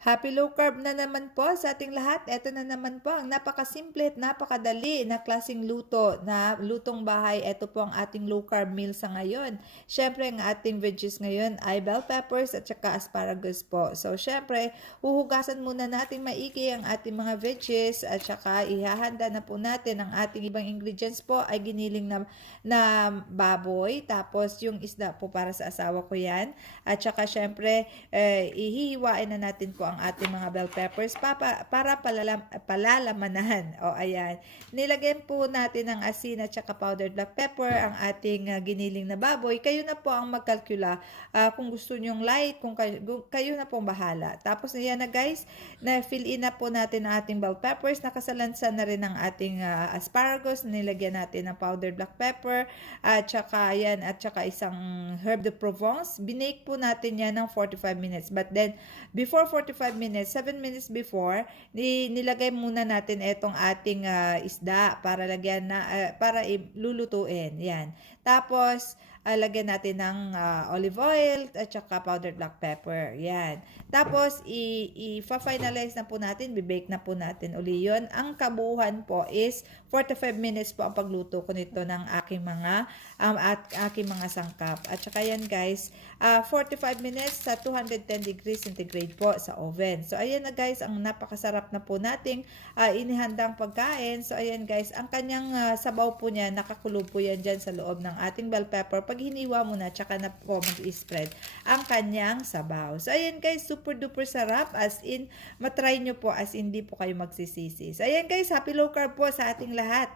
Happy low carb na naman po sa ating lahat. Ito na naman po ang napakasimple at napakadali na klaseng luto na lutong bahay. Ito po ang ating low carb meal sa ngayon. Syempre ang ating veggies ngayon ay bell peppers at saka asparagus po. So syempre, huhugasan muna natin maigi ang ating mga veggies at saka ihahanda na po natin ang ating ibang ingredients po ay giniling na baboy. Tapos yung isda po para sa asawa ko yan. At saka syempre, ihihiwain na natin po ang ating mga bell peppers para palalamanan. O ayan. Nilagyan po natin ng asin at saka powdered black pepper ang ating giniling na baboy. Kayo na po ang magkalkula kung gusto nyong light, kung kayo na pong bahala. Tapos ayan na guys, na fill in na po natin ang ating bell peppers. Nakasalansan na rin ang ating asparagus. Nilagyan natin ng powdered black pepper at saka ayan, at saka isang herb de Provence. Binake po natin yan ng 45 minutes. But then, before 45 minutes, 7 minutes before, nilagay muna natin itong ating isda para lagyan na, para lulutuin. Yan. Tapos, lagyan natin ng olive oil at saka powdered black pepper. Yan. Tapos, i-finalize na po natin, bibake na po natin uli yun. Ang kabuuan po is 45 minutes po ang pagluto ko nito ng aking mga sangkap. At saka yan guys, 45 minutes sa 210 degrees centigrade po sa oven. So ayan na guys, ang napakasarap na po nating inihandang pagkain. So ayan guys, ang kanyang sabaw po niya, nakakulo po yan dyan sa loob ng ating bell pepper. Pag hiniwa mo na, tsaka na po mag-spread ang kanyang sabaw. So ayan guys, super duper sarap, as in, matry nyo po, as in di po kayo magsisisi. So ayan guys, happy low carb po sa ating lahat.